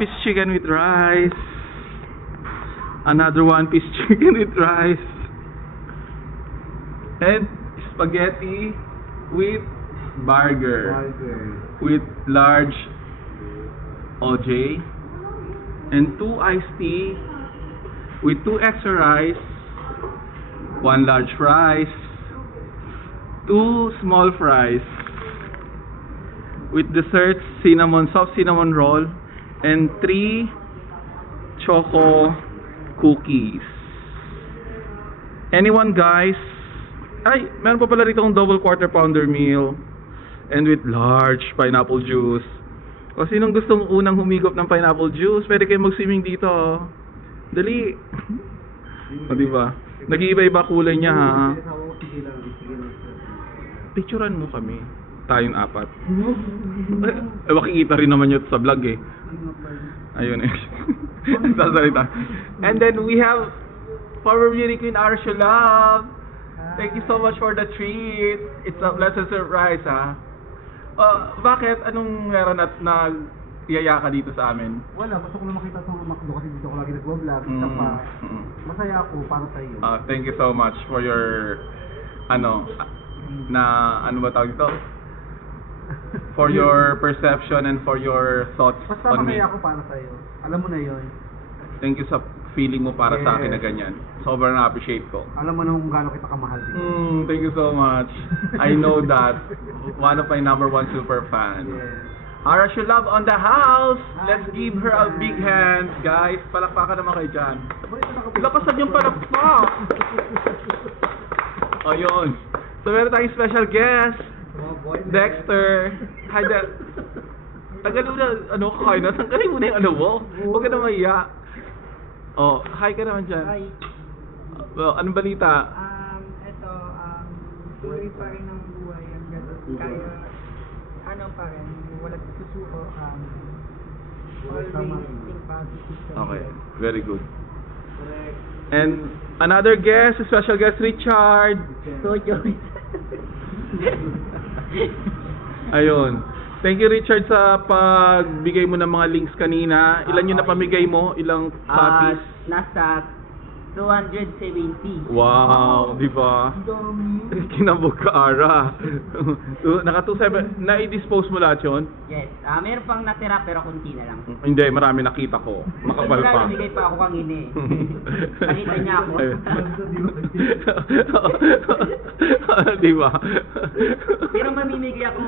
fish chicken with rice. Another one, fish chicken with rice. And spaghetti with burger. With large OJ. And 2 iced tea with 2 extra rice, 1 large fries, 2 small fries, with desserts, soft cinnamon roll, and 3 choco cookies. Anyone, guys? Ay, meron pa pala rito akong double quarter pounder meal and with large pineapple juice. O sinong gustong unang humigop ng pineapple juice, pwede kayo mag-swimming dito. Dali. O diba? Nag-iiba-iba kulay niya, ha? Picturean mo kami. Tayong 4. Makikita rin naman yun sa vlog, eh. Ayun, eh. Sasalita. And then we have former beauty queen Arsha Love. Thank you so much for the treat. It's a pleasant surprise, ha? Bakit? Anong meron at nag-yaya ka dito sa amin? Wala, gusto ko lang makita sa McDo kasi dito ko lagi nag-vlog. Isa pa, masaya ako para sa iyo. Thank you so much for your, ano ba tawag ito? For your perception and for your thoughts Basta on me. masaya ako para sa iyo. Alam mo na yon. Thank you sa feeling mo para sa akin na ganyan. Sobrang na-appreciate ko. Alam mo na kung gaano kita kamahal dito. Thank you so much. I know that. One of my #1 super fan. Arasha Love on the house. Let's give her a big hand, guys. Palakpakan naman kayo dyan. Lakasan yung palakpak. Ayun. So meron tayong special guest. Dexter. Hi, tagal mo na, kakain na. Tanggalin mo na yung mo. Huwag ka na mahiya. Oh, hi ka naman dyan. Hi. Well, anong balita? Ito, tuloy pa rin ang buhay ang gano'n. Kaya, pa rin, walang susuko, always think positive. Okay, very good. And another guest, special guest, Richard. So, Joyce. Ayun. Thank you, Richard, sa pagbigay mo ng mga links kanina. Ilan yung napamigay mo? Ilang copies? Nasa 270. Wow, di ba? Kinabog ka, Ara. Naka 27. Na-i-dispose mo lahat yun? Yes. Meron pang natira pero kunti na lang. Hindi, marami nakita ko. Makapal pa. Namigay pa ako kanina eh. Nakita niya ako. Di ba? Pero mamimigay ako.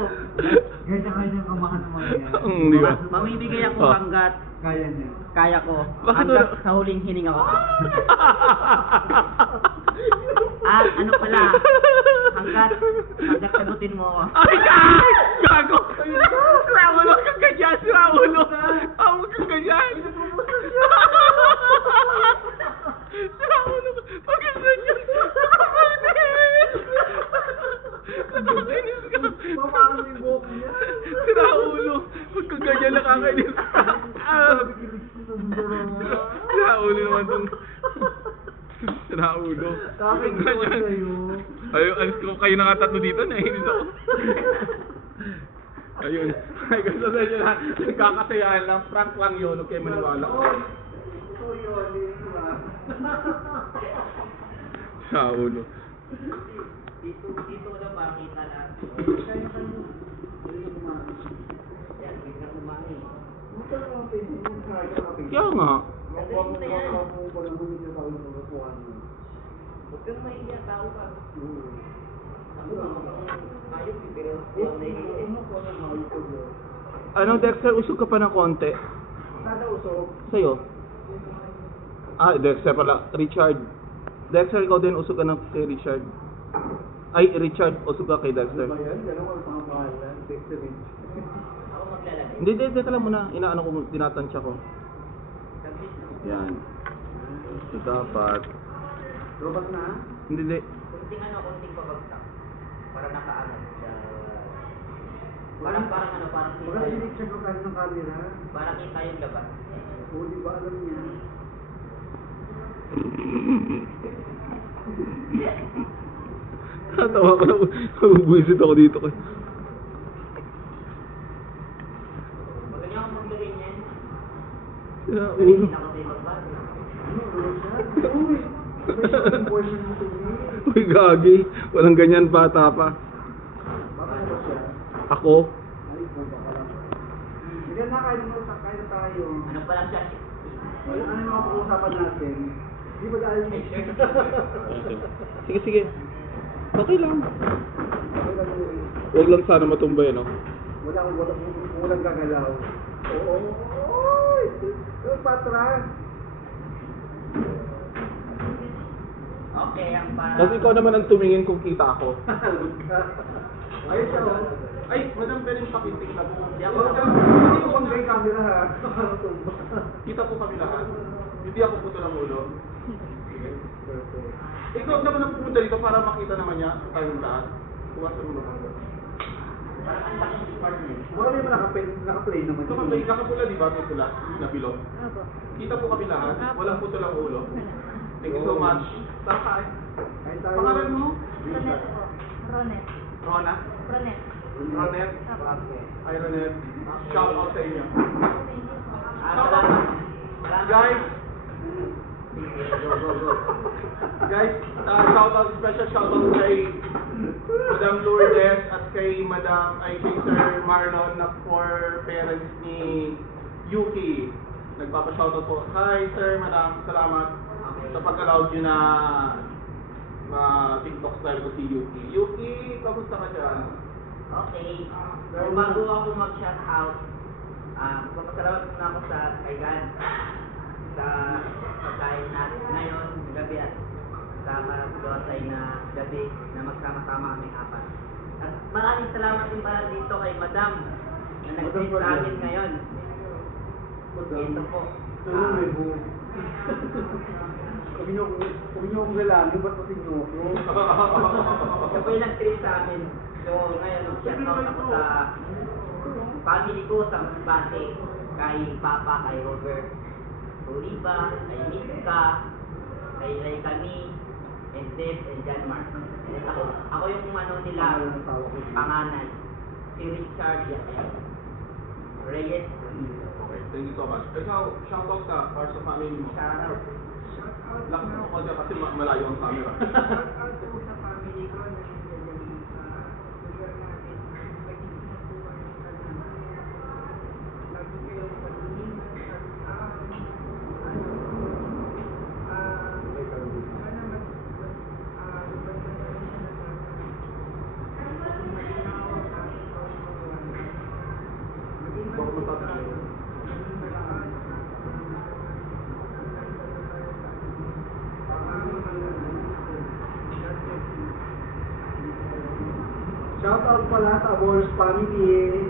Kanya-kanya kamahal naman yan. Di ba? Mamimigay ako hanggat Kaya niya. kaya ko. Bakit Hanggat wala- sa huling hininga ko. Ano pala? Hanggat sagutin mo ako. Ay, gago! Ramulo kang ganyan! Ramulo! Ramulo kang ganyan! Ramulo! Pagkasa niya! Nakakainis ka! Papaano yung buhok niya? Si Raulo! Pagkaganyan nakakainis ka! Si Raulo naman tong... Si Raulo. Nakakainis sa'yo. Ayun, alis ko kayo na nga tatlo dito, naiinis ako. Ayun. Ay, gusto sa inyo lahat. Nagkakasayahan lang. Prank lang yun. Huwag kayo maniwala. Sa ulo. Dito lang para kita na. Yan, bigla kumani. Kaya nga. Huwag kang mahiya, tao ka. Ayok, pero walang nahihiya. Ano, Dexter? Usog ka pa ng konti. Sada usok. Sa'yo? Dexter pala. Richard. Dexter, ikaw din usog ka ng kay Richard. Ay, Richard, usog ka kay Dexter. Ba yan? Gano'n ko ang pangalan. Dexter Ridge. Ako maglalagay. Hindi, dito lang muna. Inaano ko, tinatansya ko. Yan. Ito dapat. Robot na? Hindi. Kunting pabagsak. Para nakaangat siya. Parang parang kita Wala yung... i-check ko kahit ng camera. Parang kita yung labas. O, di ba alam niya? Tawa ko na. Buwisit ako dito. Magaling akong maglagay niyan. Sira ulo. Portion mo to Uy, gagi. Walang ganyan, bata pa. Baka ano siya? Ako? Ay, baka lang. Hindi na kain tayo. Ano pala siya? Ano yung mga pag-uusapan natin? Di ba dahil Sige, sige. Okay lang. wala Huwag lang sana matumbay, no? walang gagalaw. Oo. Oy! Patras! Okay, ang para... Kasi ikaw naman ang tumingin kung kita ako. Ayun siya, oh. Ay, madam, pwedeng pakiting na po. Hindi ako Hindi ko bang gay camera, ha? Kita po kami lahat. Hindi ako puto ng ulo. Ikaw naman ang pumunta dito para makita naman niya tayong lahat. Kuwasan mo naman. Parang ang laki ng department. Baka may naka-play naman. Ito may kakapula, di ba? May pula na bilog. Kita po kami lahat. Walang puto ng ulo. Thank you so much. Tara kain. Kain tayo. Pangalan mo? Ronet po. Ronet. Rona? Ronet. Ronet? Hi, Ronet. Shout out sa inyo. Salamat. Salamat. Guys, guys, shout out, special shout out kay Madam Lourdes at kay kay Sir Marlon na for parents ni Yuki. Nagpapa-shoutout po. Hi Sir, Madam, salamat sa pag-allow nyo na TikTok style ko si Yuki. Yuki, kamusta ka dyan? Okay. So, bago ako mag-shout out, papasalamat muna ako sa kaigan sa pagkain natin ngayon, gabi at sa maragdosay na gabi na magsama-sama kami apat. At maraming salamat din pala dito kay Madam na nag-treat sa amin ngayon. Ito po. Huwag niyo akong galangin, ba't pati niyo ako? Siya po yung nag-treat sa amin. So, ngayon, shout out ako sa family ko sa Masbate, kay Papa, kay Robert Oliva, kay Miska, kay Ray Kami, and Deb, and John Mark. And ako yung nila, pangalan, si Richard Reyes. Okay, thank you so much. Ikaw, shout out ka para sa family mo. Shout out. Lakas mo ko dyan kasi malayo ang camera. Shout out po sa family ko na nandiyan sa lugar natin. Pagiging na po kami sa lagi kayong pag-iingat, pag-aaway, sana lubad na namin siya na malinaw sa ating kawan-kawan. Maging Baka masabi tayo, mo. maging malakas, Shout out pala sa Abor's family.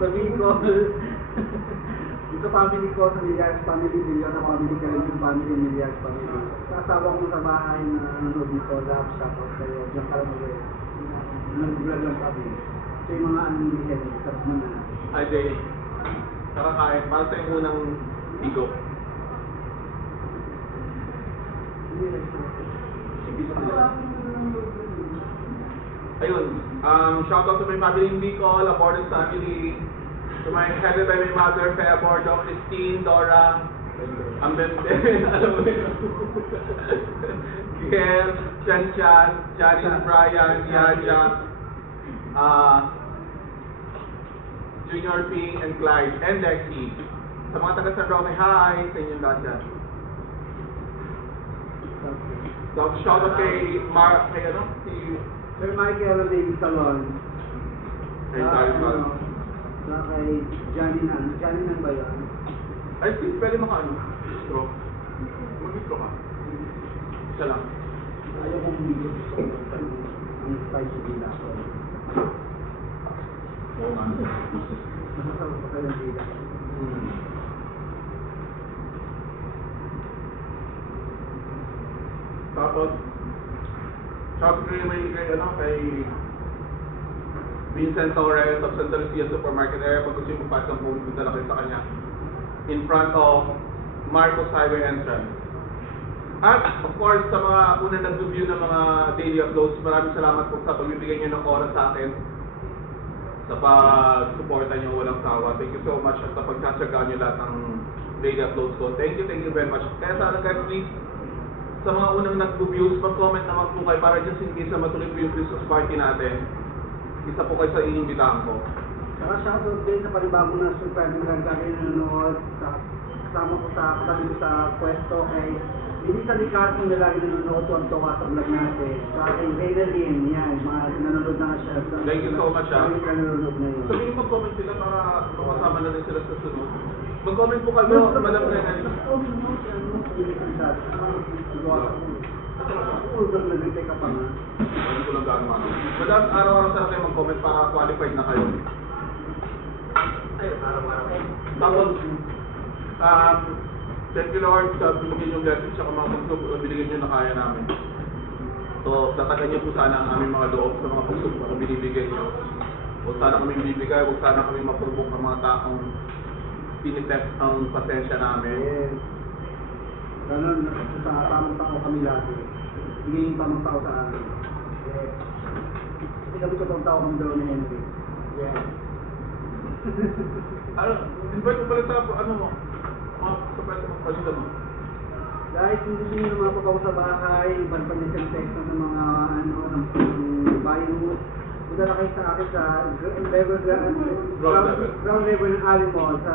Sa Bicol. Dito family ko, sa Milias family, Villana family, Kaliming family, Milias family. Kasawa ko sa bahay na nanonood dito, love, shout out kayo. Diyan ka lang ulit. Nag-vlog lang kami. So yung mga animihan, sarap mo na. Hi Jay. Tara kain. Para sa yung unang bigo. Ayun, shout out to my family in Bicol, Aborda's family, to my headed by my mother, Fea Bordo, Christine, Dora, Ambente, alam mo yun. Kiel, Chan, Janice, Brian, Yaya, Junior Ping, and Clyde, and Lexi. Sa mga taga San Roque, hi sa inyong lahat dyan. So, shout out kay si Sir Michael David Salon. Kay Tayo Sa kay Johnny Nan ba yan? Ay, please, pwede maka straw. Mag-straw ka. Isa lang. Ayaw kong video ang spicy dila ko. Oo nga. Masasarap pa kayo ng dila. Tapos, shout kay kay Vincent Torres of Santa Lucia Supermarket area. Pag gusto yung magpasok po, punta lang kayo sa kanya. In front of Marcos Highway entrance. At, of course, sa mga unang nag-review ng mga daily uploads, maraming salamat po sa pagbibigay niyo ng oras sa akin. sa pag-suporta niyo walang sawa. Thank you so much at sa pagtsatsagaan niyo lahat ng daily uploads ko. Thank you very much. Kaya sana guys, please, sa mga unang nag-views, mag-comment naman po kayo para just in case na matuloy po yung Christmas party natin. Isa po kayo sa iimbitahan ko. Saka shoutout din sa panibagong na super nagkakaroon kayo nanonood. Kasama ko sa katabi ko sa pwesto kay hindi sa Ricardo na lagi nanonood tuwang-tuwa sa vlog natin. Sa kay Reynalyn, yan, mga nanonood na nga siya. Thank you so much, Kami nanonood na yun. Sabihin mag-comment sila para makasama na rin sila sa sunod. Mag-comment po kayo, Madam Renan. Nag-retake ka pa nga. Hindi ko lang gaano. Madam, araw-araw sana kayo mag-comment para qualified na kayo. Ay, araw-araw. Tapos, thank you Lord sa binigyan yung blessings sa mga pagsubok, binigyan nyo na kaya namin. So, tatagan niyo po sana ang aming mga loob sa mga pagsubok na binibigay niyo. Huwag sana kami bibigay, huwag sana kami mapurubok ng mga taong tinitest ang pasensya namin. Yes. Ganun, sa tamang tao kami lagi. Hingin yung tamang tao sa amin. Yes. Hindi kami totoong tao kami daw ni Henry. Yes. Ano, invite mo pala sa, ano mo, mga kapatid mo, palita mo. Guys, kung gusto nyo ng mga papaw sa bahay, iban pa din sa section ng mga ng virus, punta na kayo sa akin sa ground level ng Alimol sa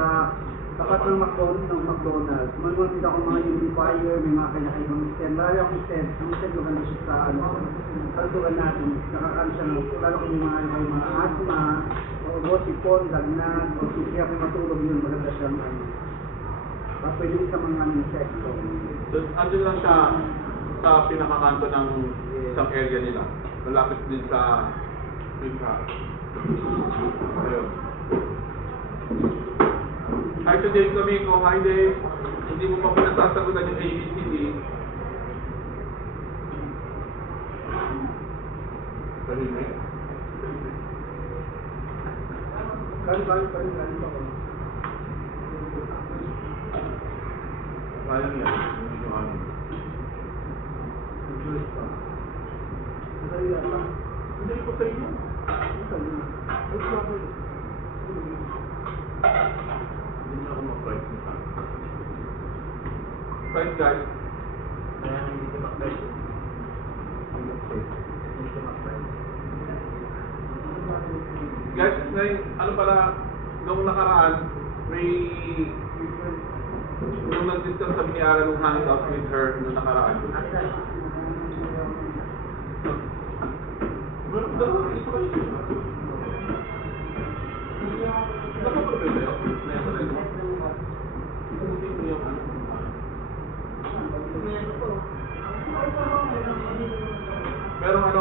tapat ng McDonald's. Manulit ako mga unifier, may mga kanya-kaibang stand. Marami akong stand. Ang stand maganda siya sa kalturan natin. Nakakaano siya ng lalo kung yung mga asthma, o sipon, lagnat, o kaya may matulog yun, maganda siyang pwede sa mga insekto. So, andun lang siya sa pinakakanto ng isang area nila. Malapit din sa pinaka. Ayun. Hi to Dave Kamico. Hi Dave. Hindi mo pa pinasasagutan yung ABCD. Tahimik. Kali pa ko. Kaya niya. Hindi nyo ano. Nag-juice pa. Madali lang pa. Hindi ko sa inyo. Madali lang. Ay, sabi. Hindi niya ako mag-price nito. Price guys. Kaya hindi ko mag-price. Hindi ko mag-price. Guys, ano pala, noong nakaraan, may nung nag-discuss kami ni Ara nung hangout with her nung nakaraan. Dalawa, isa ba yun? Nakapagpapit ba yun? Ikutin mo yung ano.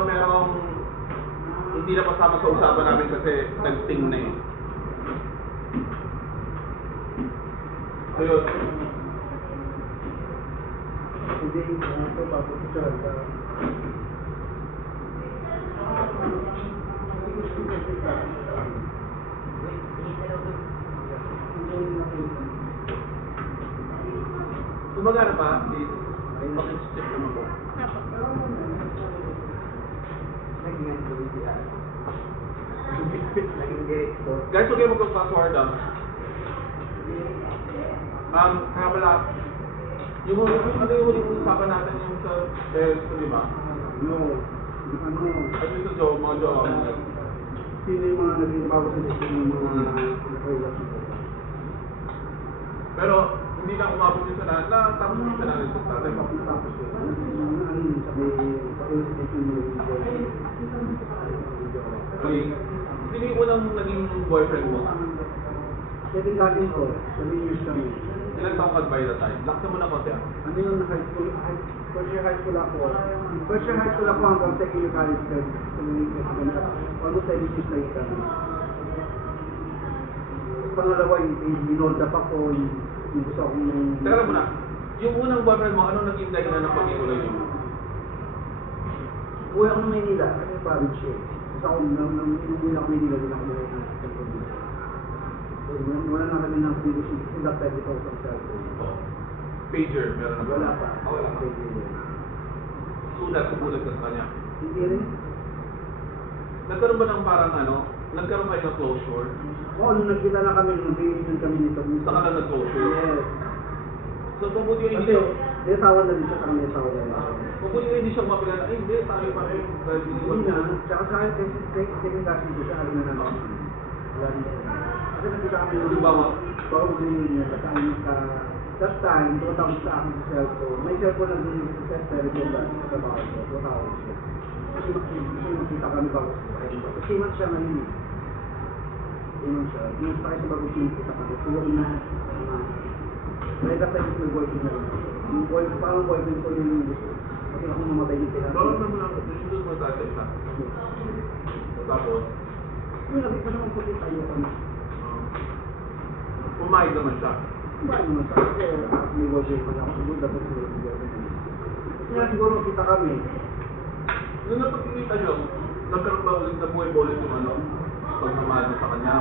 Merong hindi na pasama sa usapan namin kasi nag-sting na eh. Ayun. Hindi, ito tapos siya. Gumagana pa? Pakistip naman po. Naging director. Guys, okay mag-password ah. Kaya pala, yung huling usapan natin yung sa di ba? No. Ano? At yung sa job, mga job. Sino yung mga naging bago sa system ng mga nag-relasyon ko? Pero, hindi na umabot yung sa lahat. Tapos yung sa lahat sa tatay. Tapos yun. Ano yun sabi, sa illustration mo yung Okay. Sino yung unang naging boyfriend mo? Second cousin ko, 7 years kami. Ilan taong ka by the time? Laksa mo na konti ah. Ano yung high school? First year high school ako. First year high school ako hanggang second year college ko. Almost 7 years na ito. Pangalawa, yung binold up ako, yung gusto akong... Teka muna, yung unang boyfriend mo, anong naging dahilan ng pag-iulay niyo? Uwi ako ng Manila, kasi province siya. Kasi ako, nung umuwi ako ng Manila, din ako nilay ng province. So, wala na kami ng previous in that time, ito sa cellphone. Oh. Pager, meron na ba? Wala pa. Ah, wala pa. Sulat ka sa kanya. Hindi rin. Nagkaroon ba ng parang ano, Nagkaroon kayo ng closure? Oo, nung nagkita na kami, nung nag-iitin kami nito. Saan ka na nag-closure? Yes. So, mabuti yung Kasi, hindi may asawa na din siya sa kami, asawa na rin. mabuti yung hindi siya mapilan, ay hindi, tayo pa rin. Dahil Hindi na, tsaka sa akin, kasi kasi dito siya, alam na namin. Wala rin siya. Kasi nagkita kami nung Halimbawa? bago reunion, at ang that time, tumatawag sa akin sa cellphone. May cellphone na din sa cellphone ko sa trabaho ko, tumatawag siya. Kasi makita kami bago sa bahay. Kasi iman siya ngayon eh. Iman siya. Iman sa sa bago kita kami. Siguro na, may katay ko yung boyfriend na rin. Yung boyfriend, parang boyfriend ko yung gusto. Kasi ako mamatay yung pinatay. Bawal naman ang susunod mo sa isa. Tapos, Yung nabi pa naman po tayo kami. pumayag naman siya. Bakit naman sa kasi may boyfriend man ako siguro dapat siguro yung boyfriend. Kasi nga siguro kita kami. Nung napagkikita nyo, nagkaroon ba ulit na buhay ulit yung ano? Pagmamahal mo sa kanya?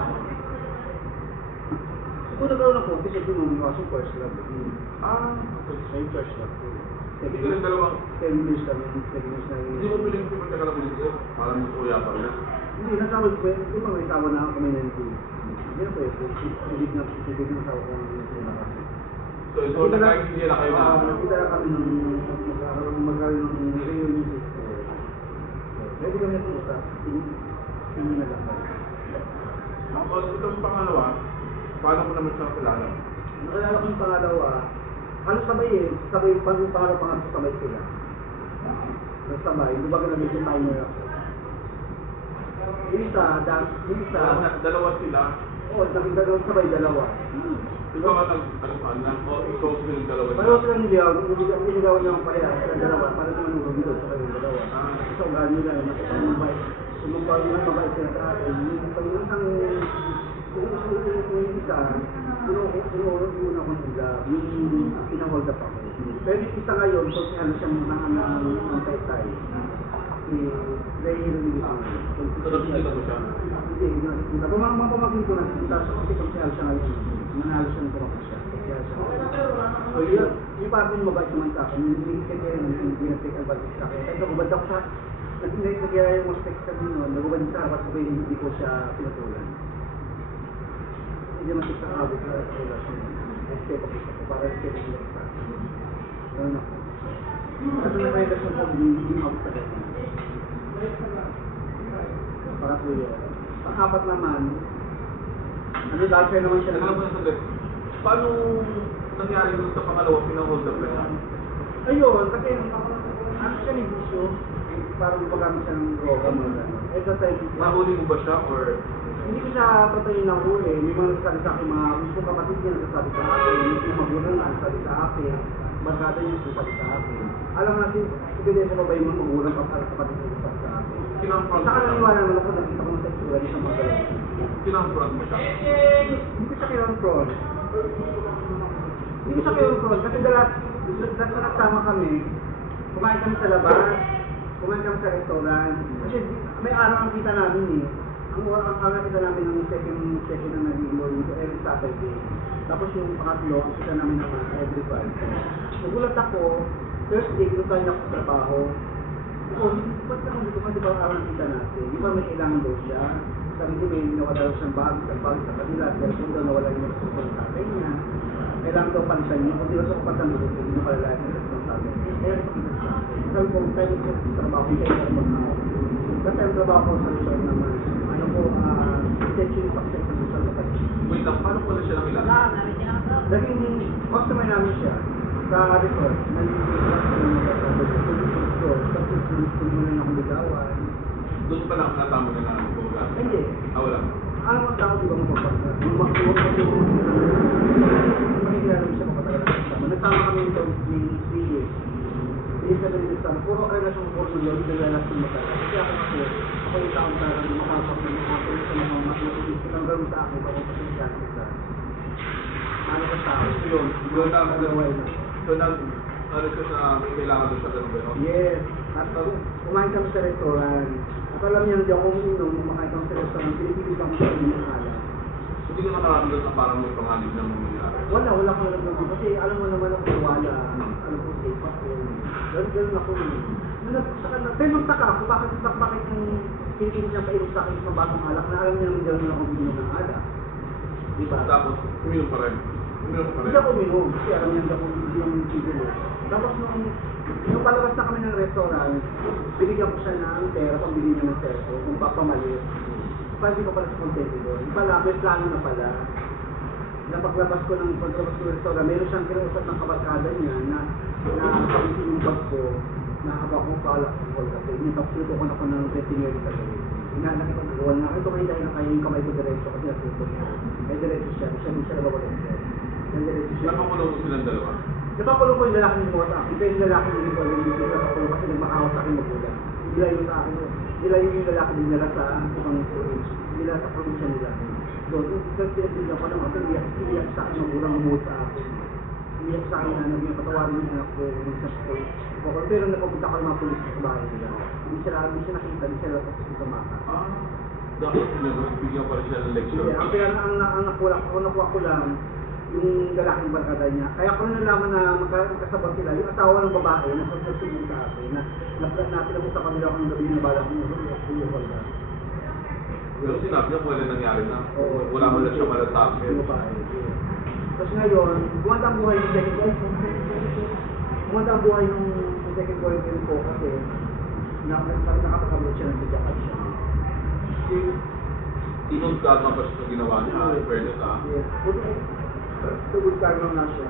Kung nagkaroon ako, kasi ito nung yung first love. May first love ko. Hindi ka lang dalawang, 10 years kami, 10 years na hindi mo piling si Pagka ka piling ko, parang yung kuya pa rin. Hindi, nasawa ko, di ba may tawa na ako kami na hindi. Hindi na pwede, ibig na asawa ko ng hindi na kasi. So nagkaintindihan na kayo na. Nakita na kami nung magkaroon ng reunion. Pwede kami nag-usap, hindi na lang kami. Tapos itong pangalawa, paano mo naman siya kilala? Nakilala ko yung pangalawa, halos sabay eh, sabay, pangalawa pangatlo sabay sila. Nagsabay, di ba ganun yung timer ako. Yung isa, Dalawa sila, oo, nakita doon sabay dalawa. ikaw ka nag-ano na, o ikaw silang dalawa Pareho silang niligawan niya ang pareha, silang dalawa, para naman yung dito sa kanyang dalawa. Kasi ang gano'n nila, nakita ang mabait. Yung mabait sila sa akin, yung isang yung isa, pinuuna ko nila, yung pinahold up ako. Pero yung isa ngayon, so ano siyang ng tay-tay. Si Ray Rodriguez. So nakikita mo siya? Hindi, nakikita. Pamangkin ko nakikita siya kasi konsyal siya ngayon. Manalo siya ng tumakot siya. Konsyal siya. So yun, yung papin mabait naman sa akin, hindi kasi hindi na-take advantage sa akin. Kahit nagubad ako siya, nagyaya yung most text sabi noon, nagubad siya ako sabi hindi ko siya pinatulan. Hindi naman siya abot sa relasyon. Step up ko para step up sa akin. Gano'n ako. Kasi may relasyon ko, hindi abot sa ganyan. Para po yun. Pang-apat naman, ano dahil kayo naman siya Nagkaroon na saglit. Paano nangyari dun sa pangalawa, pinahold up na siya? ayun, kasi ano siya ni Bisyo, parang paggamit siya ng droga mo gano'n. Eh, sa time, Nahuli mo ba siya or hindi ko siya patayin ng huli. May mga nagsasabi sa akin, mga gusto kapatid niya nagsasabi sa akin, yung magulang na nagsasabi sa akin, barkada niya nagsasabi sa akin. Alam natin, ebidensya pa ba yung mga magulang kapatid niya nagsasabi sa akin? kinonfront Sa mo siya? kananiwala naman ako, nakita ko ng sexual sa mga galaw. Kinonfront mo siya? Hindi ko siya kinonfront. Hindi ko siya kinonfront kasi dalas nagsama kami, kumain kami sa labas, kumain kami sa restaurant. Kasi may araw ang kita namin eh. Ang araw kita namin ng second na naging morning ko every Saturday. Tapos yung pangatlo, ang kita namin naman every Friday. Nagulat ako, Thursday, kinutan niya ako sa trabaho. Ba't naman dito ka, di ba ang araw ang kita natin? Di ba may kailangan daw siya? Sabi ko may nawala daw siyang bag sa kanila, pero kung daw nawala yung responsible sa akin niya. Kailangan daw palitan niya, kung di ba sa kapatang mo, hindi na pala yung responsible. Kaya nakikita siya. Sabi ko, tayo ko sa trabaho, kaya sa trabaho. Kasi ang trabaho ko sa resort naman, ano po, detention success sa resort na pati. Wait lang, paano ko na siya nakilala? Naging customer namin siya sa resort. Tapos tumulan akong ligawan. Doon pa lang natamo na lang ang bumaga. Hindi. Wala. Alam mo tao, di ba mapapagka? Yung makikiwag kasi yung makikilala mo siya kapatagal na kasama. Nagsama kami nito ni 3 years. Hindi sa ganito sa puro relasyon ko sa lord, na relasyon mo talaga. Kasi ako yung taong talagang makapag na makapag sa mga matutulog ko lang gawin sa akin, ako pasensyahan ko sa ano ka tao. Yun, doon na, Dalawa yun. doon na, ano siya na may kailangan doon sa ganun gano'n. Yes. At kumain kami sa restaurant. At alam niya, hindi ako uminom, kumakain kami sa restaurant, pinipilit ako sa inyo ng alam. Hindi ka nakaramdam na parang may panganib na mangyayari. Wala ko alam doon. Kasi alam mo naman ako wala. Alam ko safe ako. Ganun ako eh. Pero magtaka ako, bakit yung pinipilit niyang painom sa akin ng batong alak na alam niya naman dyan na akong binom ng alak. Di ba? Tapos, uminom pa rin. Uminom pa rin. Hindi ako uminom, kasi alam niya na kung yung titulo. Tapos nung palabas na kami ng restaurant, binigyan ko siya ng pera, pambili niya ng cellphone, kung papamalit. Parang di pa pala sa contento doon. Yung pala, may plano na pala. Na paglabas ko ng restaurant, meron siyang kinausap ng kabarkada niya na kabitin yung bag ko, na habang kong palak ng whole cafe. Tapos ko na ako ng 20 years sa gawin. Inaanak ko nagawa na, ito kayo dahil na kaya yung kamay ko diretso kasi natuto niya. May diretso siya din siya nabawalin siya. May diretso siya. Napakulong mo silang dalawa. Napakulong ko yung lalaki ng mga sa akin, pero yung lalaki din ko yung napakulong kasi nagmakaw sa akin magulang. Nilayo sa akin, nilayo yung lalaki din nila sa ibang storage, nila sa probinsya nila. Doon, kasi pinagpilihan ko naman, kasi iyak sa akin magulang umuot sa akin. Iyak sa akin na naging patawarin yung anak ko, yung sa school. Pero napapunta ko ng mga pulis sa bahay nila. Hindi siya nakita, hindi siya lapos sa maka. Dapat bigyan pa rin siya ng lecture. Hindi, ang nakuha ko lang, yung lalaking barkada niya. Kaya ko na nalaman na magkasabot sila, yung asawa ng babae na sasasunin sa akin, na pinagusapan nila akong gabi na balak mo, Pero sinabi niya kung ano nangyari na. Oo. Wala mo na siya malatake. Yung babae. Tapos ngayon, gumanda ang buhay ng second boy. Gumanda ang buhay ng second boyfriend ko kasi nakapagkamit siya ng tiyakat siya. Inong ka pa siya sa ginawa niya. Fairness Yes. Tugod karma na siya.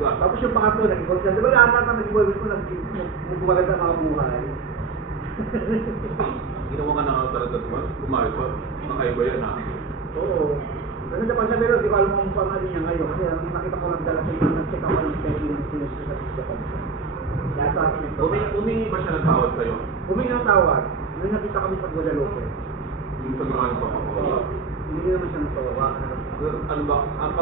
Tapos, Tapos yung pangatlo, nag-ibig siya. Di ba lahat na nag-ibig ko, nag-gumaganda ang mga buhay. ginawa ka na talaga naman. Kumain pa. Nakaiba yan ha. Oo. Kasi Japan siya, pero di ko alam kung paano niya ngayon. Kasi nakita ko lang dala sa iyo, nag-check ako ng schedule ng sinusunod sa Japan siya. Kaya sa akin ito. Humingi ba siya ng tawad sa'yo? Humingi ng tawad. Nung nakita kami sa Guadalupe. Yung sa mga pa Oo. Humingi naman siya ng tawad. Ano ba? Ang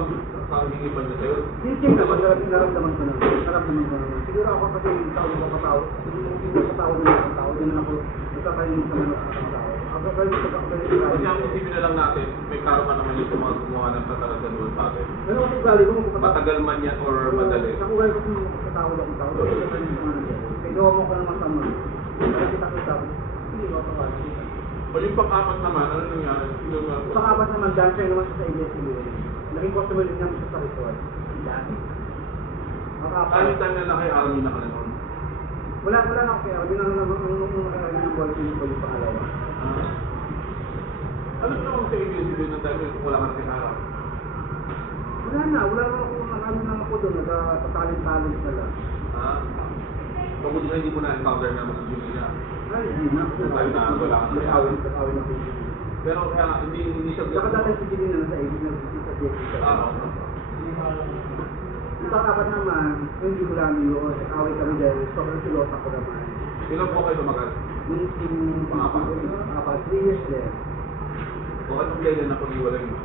pag-hingi pa niya sa'yo? Hindi naman, naramdaman ko naman. Naramdaman ko naman. Siguro ako kasi yung tawag ko patawad. Hindi ko patawad na ng tawad. Hindi na ako nagkakainin sa manok ng tawad. Ako kayo sa Kasi ang isipin na lang natin, may karma naman yung mga gumawa ng katalasan doon sa atin. Pero kasi ugali ko magpapatawad. Matagal man yan or madali. Sa ugali ko kung magpapatawad akong tawad. Kasi naman yung mga nangyari. Kaya gawa mo ko ng masama. Kaya kita ko sabi, hindi ko patawad. O yung pang-apat naman, ano nangyari? Yung, Pang-apat naman, dancer naman siya sa ABS-CBN. Naging customer din naman siya sa resort. Dati. Kaya time na kay Army na ka na noon. Wala na ako kaya. Binang ng boyfriend ko yung pangalawa. Ano naman sa ABS-CBN ng time kung wala ka na kinarap? Wala na ako, nakano lang ako doon, nagtatalent-talent na lang. Pagod na hindi mo na-encounter na mas Julia. Ay, hindi na. Tayo na, wala kang Nag-awin ako. Pero kaya hindi siya... Saka dati si Jilin na sa ABS na sa JP. Oo. Yung pang-apat naman, hindi ko lang yun, nag-awin kami dahil sobrang silosa ko naman. Ilan po kayo tumagal? Yung pang-apat, 3 years din. O anong kailan na pag-iwalay mo?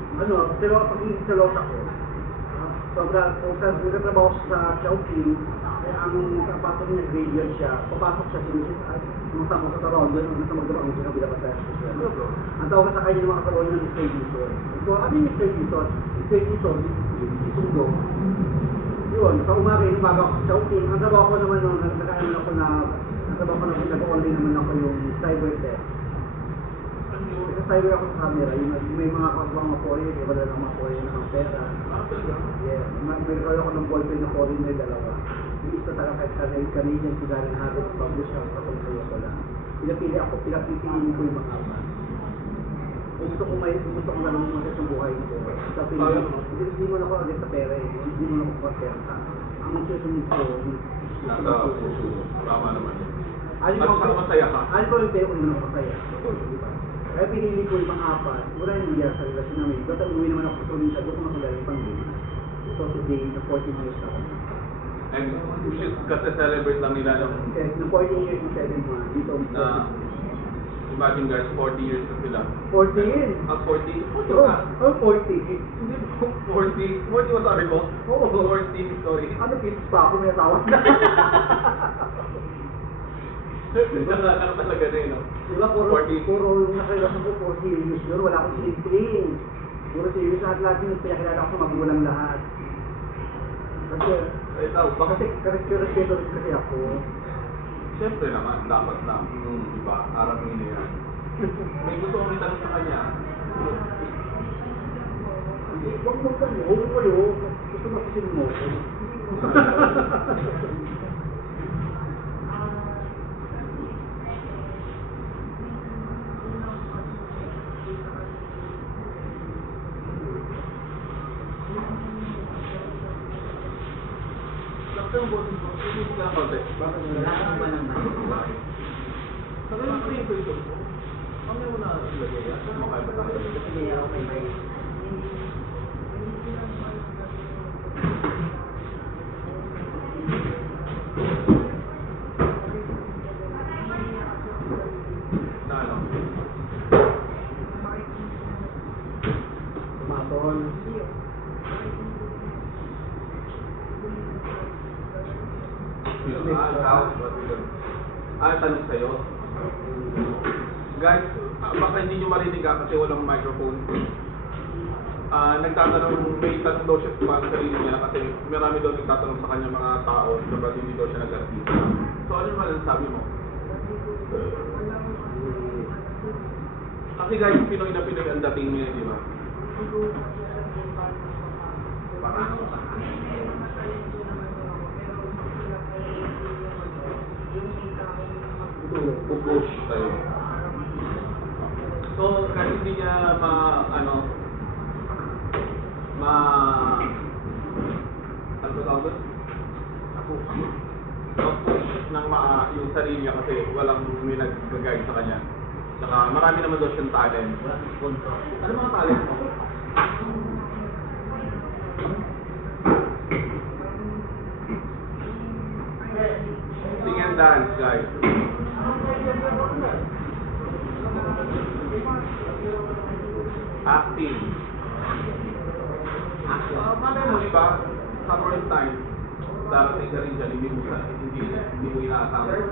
Pero pag hindi silosa ko, kung nagtatrabaho sa Chowking, ang kapatid niya graveyard siya, papasok siya sumusama sa trabaho doon, nasa magtrabaho siya kabila pa tayo. Ang tawag sa kanya ng mga karoon ng Mr. Dison. So, ano yung Mr. Dison? Mr. Dison, isundo. Yun, sa umaga, yung bago ako sa Chowking, ang trabaho ko naman nung nagtrabaho ko na nag-online naman ako yung cyber tech. Sa cyber ako sa camera, yung may mga mga foreign, wala lang mga foreign na mga pera. Yeah, may role ako ng boyfriend na foreign na dalawa. Yung isa talaga kahit Canadian si Darren Harris, publish ako sa konsayo ko lang. Pinapiliin ko yung mga apat. Gusto ko na lang umakas sa buhay ko. Hindi mo na ako agad sa pera eh. Hindi mo na ako kapatenta. Ang susunod ko, Nasa puso. Tama naman yun. alin At saka masaya ka. Alin ko rin tayo kung naman masaya. Diba? Kaya pinili ko yung mga apat. Wala yung nangyari sa relasyon namin. Basta umuwi naman ako sa probinsya. Doon ko makilala yung pang-game. So today, na 14 years ako. And which is kasi celebrate lang nila yung Okay, na 14 years yung 7 months. Dito, na imagine guys, 40 years na sila. 14? 40? Oh, 40. Hindi po, 40 ba sabi ko? Oo. 40, sorry. Ano, kids pa ako, may asawa na. Ano talaga na yun, no? Diba, puro nakailasan ko, puro serious yun. Wala akong sibling. Puro serious lahat yung pinakilala ko sa magulang lahat. Kasi, respeto rin kasi ako. Siyempre naman, dapat na yung iba, aramin na yan. May gusto kong itanong sa kanya. Huwag mo kami, huwag mo kayo. Gusto mo kasi mo. Sakto yung boses mo. Sige ka konti. Bakit Wala naman ba ng mic? Sabi mo yung person mo. Mamaya mo na ilagay yan. Makaya ba tayo? Hindi ako may mic. Na ano? Tumatol. Tanong sa'yo. Guys, baka hindi nyo marinig kasi walang microphone. Nagtatanong, may tanong daw siya sa sarili niya kasi marami daw nagtatanong sa kanya mga tao na ba't hindi daw siya nag-artista. So ano naman ang sabi mo? Kasi guys, Pinoy na Pinoy ang dating niya, di ba? Parang Pupush tayo. So, kahit hindi niya ano ba tawag doon? Ma-push ng yung sarili niya kasi walang may nag-guide sa kanya. Saka marami naman daw siyang talent. walang sponsor. Ano mga talent mo? Sing and dance, guys. Acting. Malay mo, di ba? Sa first time, darating ka rin dyan, hindi mo inaasahan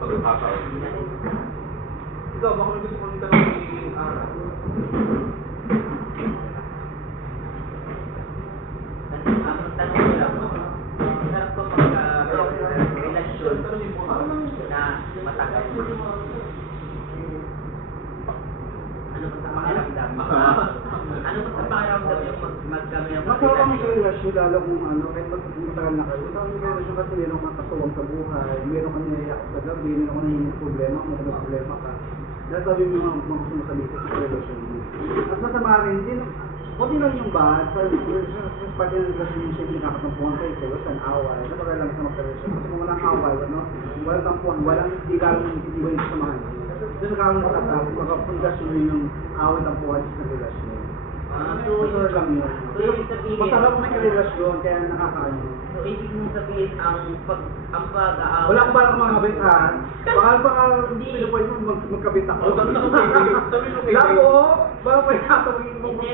pagkakataon. Ikaw, baka may gusto kong itanong ni Ara. Ang tanong ko lang, sarap ko magka-relasyon na matagal. Ano ba sa pakiramdam? Ano ba sa pakiramdam yung magkami ng Masarap kami sa relasyon, lalo kung ano, kahit matagal na kayo. Masarap kami sa relasyon kasi meron kang katuwang sa buhay, meron kang naiyak sa gabi, meron kang nahihingit problema, kung may problema ka. Dahil sabi mo mga gusto mo sabihin sa relasyon mo. At masama rin, kunti lang yung bad, sa pati ng relasyon yung siya pinakatampuhan kayo, kayo sa away, nabagal lang sa magkarelasyon. Kasi kung walang away, walang tampuhan, walang hindi lalong hindi ba yung samahan. Doon ka lang matatap, magkapundasyon yun yung away tampuhan sa relasyon. Masarap lang yun. So, ibig sabihin, Masarap may relasyon, kaya nakakaano. so, ibig mong sabihin ang pag-aaway. Wala akong parang mga kabit ha. Baka pinupoy mo magkabit ako. Sabi mo kay Labo, baka pa itatawin mo. Hindi,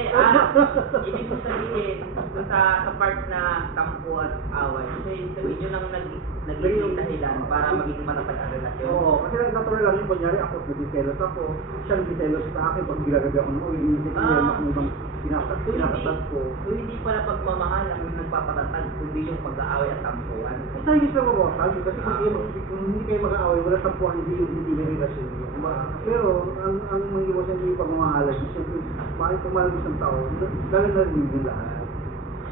ibig mong sabihin, dun sa part na tampo at away, so ibig sabihin yun ang naging dahilan para maging matatag ang relasyon. Oo, kasi nagtatuloy lang yung kunyari ako, nagsiselos ako, siya nagsiselos sa akin pag ginagabi ako ng uwi, hindi ko yung ibang pinakatas ko. So hindi pala pagmamahal ang nagpapatatag, kundi yung pag-aaway at tampuan. Isa yung sa mga sabi, kasi kung hindi kayo mag-aaway, wala tampuhan, hindi may relasyon yun. Pero, ang mag-iwasan hindi pagmamahalan, siyempre, mahal mo isang tao, dahil na rin yung lahat.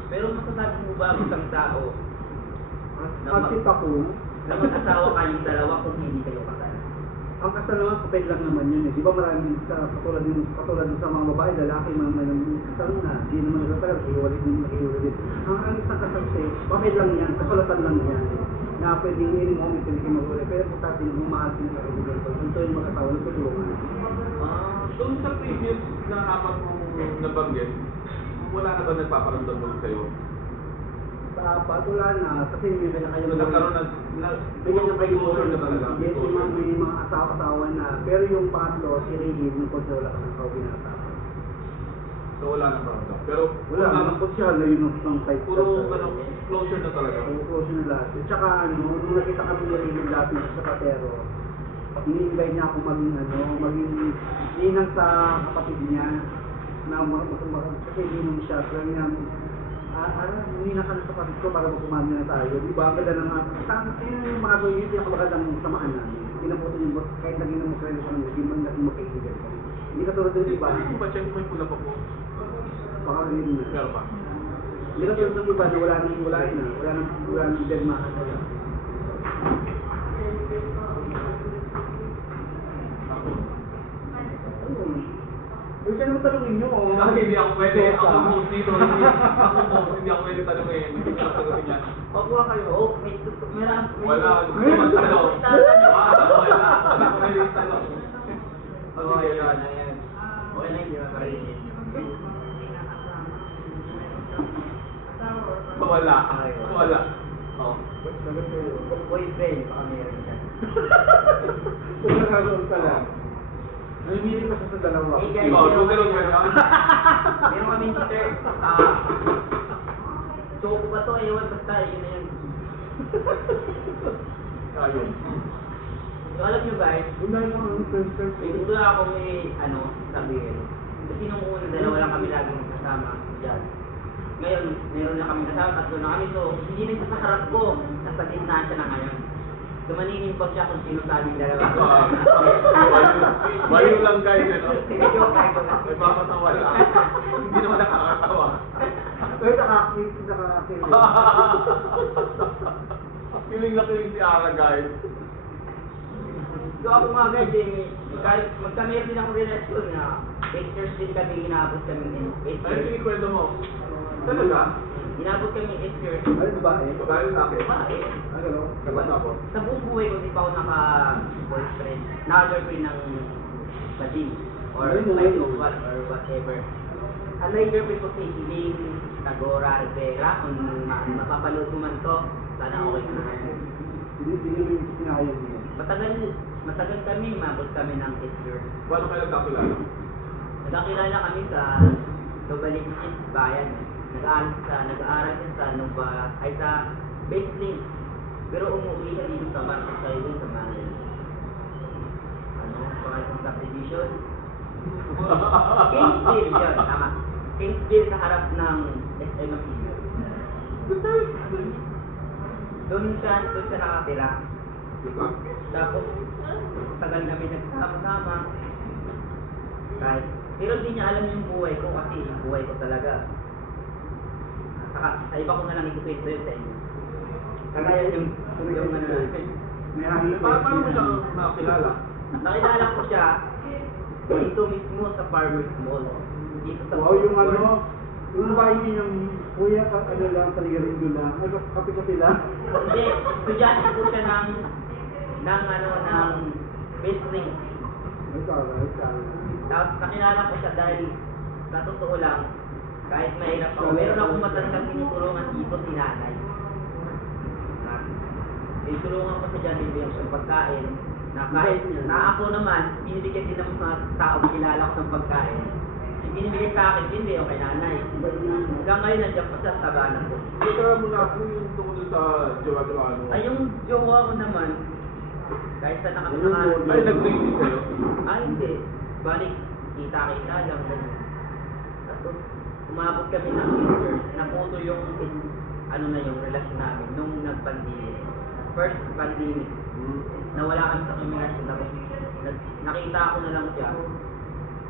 Pero masasabi mo ba ang isang tao Pagsit ako, na mag-asawa kayong dalawa kung hindi kayo kasal? ang kasal naman, kapit lang naman yun eh. Di ba maraming katulad din sa mga babae, lalaki, may kasal na, di naman nagkatagal, hiwalid din. Ang isang kasal kasi, kapit lang yan, kasulatan lang yan. Na pwedeng yun mo, pwede kayo mag-uli. Pero kung tatin, umahal sila sa kaibigan ko. Ito yung magkatawa, nagtutulungan. Doon sa previous na apat mong nabanggit, wala na ba nagpaparamdam mo sa'yo? Sa apat, wala na. Kasi may na kayo. So, nagkaroon Bigyan na kayo closure na talaga. Yes, yung mga may mga asawa na. Pero yung pangatlo, si Regine, yung kung wala ka ng kauwi na asawa. So wala na paramdam. Pero Wala, malangkot siya, layo ng type. puro closure na talaga. Close na lahat. Tsaka nung nakita kami ni Regine dati sa Patero, ini-invite niya ako maging ninang sa kapatid niya na kasi ninong siya. Kaya niya, ninang ka na sa kapatid ko para magkumami na tayo. Di ba? Ang ganda ng yun yung mga yun yung magandang samaan namin. Inabutan yung boss, kahit naging mo relasyon, hindi man naging magkaibigan ka. Hindi ka tulad ng iba, Ano ba siya may pula pa po? baka rin na. Pero pa. Hindi ka tulad ng iba na wala nang deadmahan na lang. Huwag siya naman talungin nyo. Hindi ako pwede. Ako host dito. Hindi ako pwede talungin. Hindi ko sasagutin yan. Pagkuha kayo, oh, may meron. Wala. Hindi Meron. ko magtanong. Wala. Wala ko pwede itanong. Oh, ayun, ayun. Okay na yun, marinig. Wala. Wala. Oh. Boyfriend, baka meron siya. Kung nakaroon pala. Namimili pa siya sa dalawa. Eh, guys, Ikaw, ganun ba yan? meron kami teacher, choco ba to? Ewan, basta, yun na yun. Ayun. So, alam nyo guys, Unay mo ang first may gusto na ako may, sabihin. Kasi nung una, dalawa lang kami laging kasama dyan. Ngayon, meron na kami kasama, tatlo na kami. So, hindi na siya sa harap ko. Nasa gitna siya na ngayon. So, maninimpag siya kung sino sa aming dalawa. Baliw lang guys, ano? Medyo kahit ko lang. May papatawa lang. Hindi naman nakakatawa. Pero nakakakil. Kiling na kiling si Ara guys. So ako nga guys, kahit magkamera din akong relasyon na 8 years din kami, inabot kami 8 Ano years. kinikwento mo? Talaga? Inabot kami 8 years. Ay, babae. Babae sa akin. Bakit? Ay, gano'n. Kabat ako. Sa buong buhay ko, di pa ako naka-boyfriend, naka-girlfriend ng bading or whatever. Ang nai-girlfriend ko si Hiling Tagora Rivera, kung mapapanood mo man to, sana okay ka na. Hindi mo sinayang mo. Matagal kami, mabot kami ng 8 years. Paano kayo nagkakilala? Nagkakilala kami sa Novaliches Bayan. Nag-aaral siya sa sa Baseline. Pero umuwi siya dito sa Marcos Highway sa mga pangalang subdivision. Kingsville yun, tama. Kingsville sa harap ng SM Aquino. Doon siya nakatira. Tapos, tagal kami nagsama-sama. Pero di niya alam yung buhay ko kasi yung buhay ko talaga. Saka, sa iba ko na lang ikukwento yun sa inyo. Kagaya yung ano natin. May hangin. Paano mo siya nakakilala? Nakilala ko siya dito mismo sa Farmers Mall. Dito sa Wow, yung yung bahay niya yung kuya, lang, taligarin lang. Ay, kape-kape lang. Hindi, estudyante ko siya ng business. Ay, kala. Tapos nakilala ko siya dahil sa totoo lang, kahit mahirap ako, meron akong matandang tinutulungan dito si nanay. Tinutulungan ko sa dyan, bibigyan ko ng pagkain. Na kahit na ako naman, binibigyan din ng mga tao kilala ko ng pagkain. Yung binibigyan sa akin, hindi, okay nanay. Hanggang ngayon, nandiyan pa sa tabanan ko. Ito muna, ano yung tungkol sa jowa-jowa ano? Ay, yung jowa ko naman, kahit saan na kami Ay, nag-dating kayo? hindi. Balik, kita-kita lang. Tapos, umabot kami ng 8 years. Naputo yung, yung relasyon namin nung nag-pandemic. First pandemic. Nawala kami sa kombinasyon. Tapos, nakita ko na lang siya.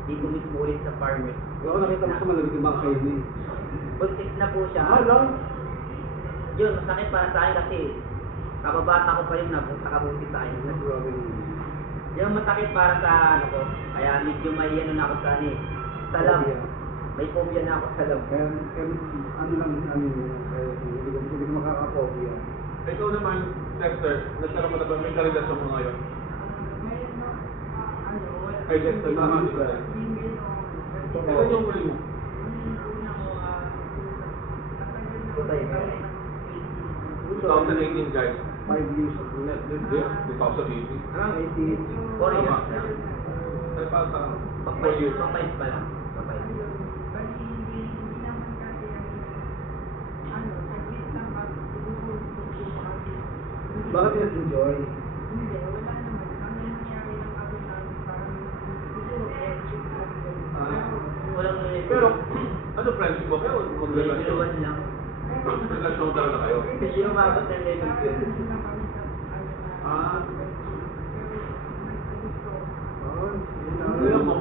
Dito mismo ulit sa farmers. Ako nakita mo sa malamig yung mga kayo niya. Buntis na po siya. Lang. Yun, masakit para sa akin kasi kababata ko pa yun na nakabuntis sa akin. Grabe. Yung masakit para sa ko, kaya medyo may na ako sa salam. May phobia na ako sa salam. Kaya, hindi ko makakapobia. Ikaw naman, Dexter, nagkaroon mo na ba may karelasyon mo ngayon? Ay, Dexter, tama di ba? Kailan yung huli mo? Patay. 2018 guys. 5 years ago. Hindi, 2018. Anong 18. 4 years lang. Ay, pa sa 4 Papay years. pa lang. Papay. Bakit nag-enjoy? Walang nilip. Pero, ano friendship mo kayo? Magrelasyon? Nililuwan lang. Relasyon talaga kayo? Hindi umabot ng level yun. Ah,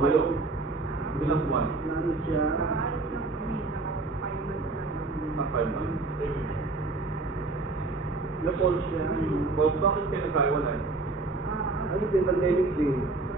kayo? Bilang buwan? Ano siya? Not 5 months. Napol siya. Well, bakit kayo nagkaiwalay? Ano din, pandemic din.